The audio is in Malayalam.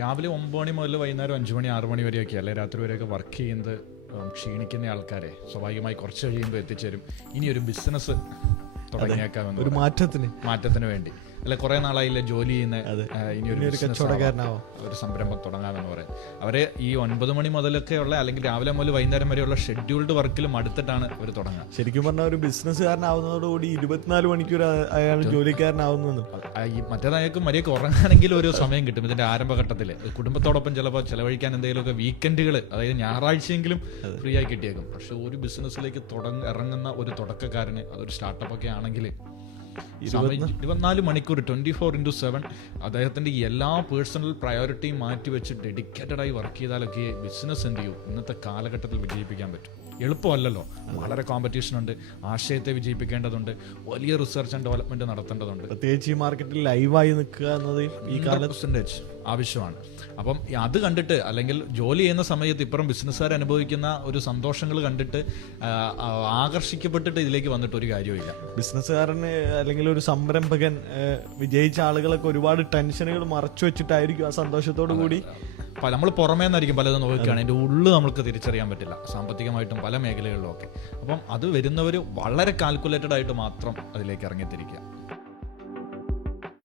രാവിലെ 9 മണി മുതൽ വൈകുന്നേരം 5 മണി 6 മണി വരെയൊക്കെ അല്ലെ രാത്രി വരെയൊക്കെ വർക്ക് ചെയ്യുന്നത് ക്ഷീണിക്കുന്ന ആൾക്കാരെ സ്വാഭാവികമായി കുറച്ച് കഴിയുമ്പോൾ എത്തിച്ചേരും ഇനി ഒരു ബിസിനസ് തുടങ്ങിയേക്കാമെന്ന്, ഒരു മാറ്റത്തിന് വേണ്ടി. അല്ലെ കുറെ നാളായില്ലേ ജോലി ചെയ്യുന്ന, ഇനി ഒരു കച്ചവടക്കാരനാവാം, ഒരു സംരംഭം തുടങ്ങാമെന്ന് പറയും. അവരെ ഈ 9 മണി മുതലൊക്കെ ഉള്ള അല്ലെങ്കിൽ രാവിലെ മുതൽ വൈകുന്നേരം വരെയുള്ള ഷെഡ്യൂൾഡ് വർക്കിലും അടുത്തിട്ടാണ് അവർ തുടങ്ങുക. ശരിക്കും പറഞ്ഞാൽ ഒരു ബിസിനസ്സുകാരനാവുന്നതോടുകൂടി 24 മണിക്കൂർ അയാൾ ജോലിക്കാരനാവുന്നു. ഈ മറ്റേതായക്കും മര്യാദക്ക് ഉറങ്ങാനെങ്കിലും ഒരു സമയം കിട്ടും ഇതിന്റെ ആരംഭഘട്ടത്തിൽ. കുടുംബത്തോടൊപ്പം ചിലപ്പോൾ ചെലവഴിക്കാൻ എന്തെങ്കിലുമൊക്കെ വീക്കെൻഡുകൾ, അതായത് ഞായറാഴ്ചയെങ്കിലും ഫ്രീ ആയി കിട്ടിയേക്കും. പക്ഷെ ഒരു ബിസിനസ്സിലേക്ക് ഇറങ്ങുന്ന ഒരു തുടക്കക്കാരന്, അതൊരു സ്റ്റാർട്ടപ്പ് ഒക്കെ ആണെങ്കിൽ 24 മണിക്കൂർ 24/7 അദ്ദേഹത്തിന്റെ എല്ലാ പേഴ്സണൽ പ്രയോറിറ്റിയും മാറ്റിവെച്ച് ഡെഡിക്കേറ്റഡ് ആയി വർക്ക് ചെയ്താലൊക്കെ ബിസിനസ് എന്ത് ചെയ്യും ഇന്നത്തെ കാലഘട്ടത്തിൽ വിജയിപ്പിക്കാൻ പറ്റും. എളുപ്പമല്ലല്ലോ, വളരെ കോമ്പറ്റീഷൻ ഉണ്ട്, ആശയത്തെ വിജയിപ്പിക്കേണ്ടതുണ്ട്, വലിയ റിസർച്ച് ആൻഡ് ഡെവലപ്മെന്റ് നടത്തേണ്ടതുണ്ട്. പ്രത്യേകിച്ച് ഈ മാർക്കറ്റിൽ ലൈവായി നിൽക്കുക എന്നത് ഈ കാലത്ത് ആവശ്യമാണ്. അപ്പം അത് കണ്ടിട്ട് അല്ലെങ്കിൽ ജോലി ചെയ്യുന്ന സമയത്ത് ഇപ്പുറം ബിസിനസ്സുകാർ അനുഭവിക്കുന്ന ഒരു സന്തോഷങ്ങൾ കണ്ടിട്ട് ആകർഷിക്കപ്പെട്ടിട്ട് ഇതിലേക്ക് വന്നിട്ട് ഒരു കാര്യമില്ല. ബിസിനസ്സുകാരന് അല്ലെങ്കിൽ ഒരു സംരംഭകൻ വിജയിച്ച ആളുകളൊക്കെ ഒരുപാട് ടെൻഷനുകൾ മറച്ചു വെച്ചിട്ടായിരിക്കും ആ സന്തോഷത്തോടു കൂടി. നമ്മൾ പുറമേ നിന്നായിരിക്കും പലതും നോക്കുകയാണ്, അതിൻ്റെ ഉള്ളു നമുക്ക് തിരിച്ചറിയാൻ പറ്റില്ല, സാമ്പത്തികമായിട്ടും പല മേഖലകളിലും ഒക്കെ. അപ്പം അത് വരുന്നവർ വളരെ കാൽക്കുലേറ്റഡ് ആയിട്ട് മാത്രം അതിലേക്ക് ഇറങ്ങിത്തിരിക്കുക.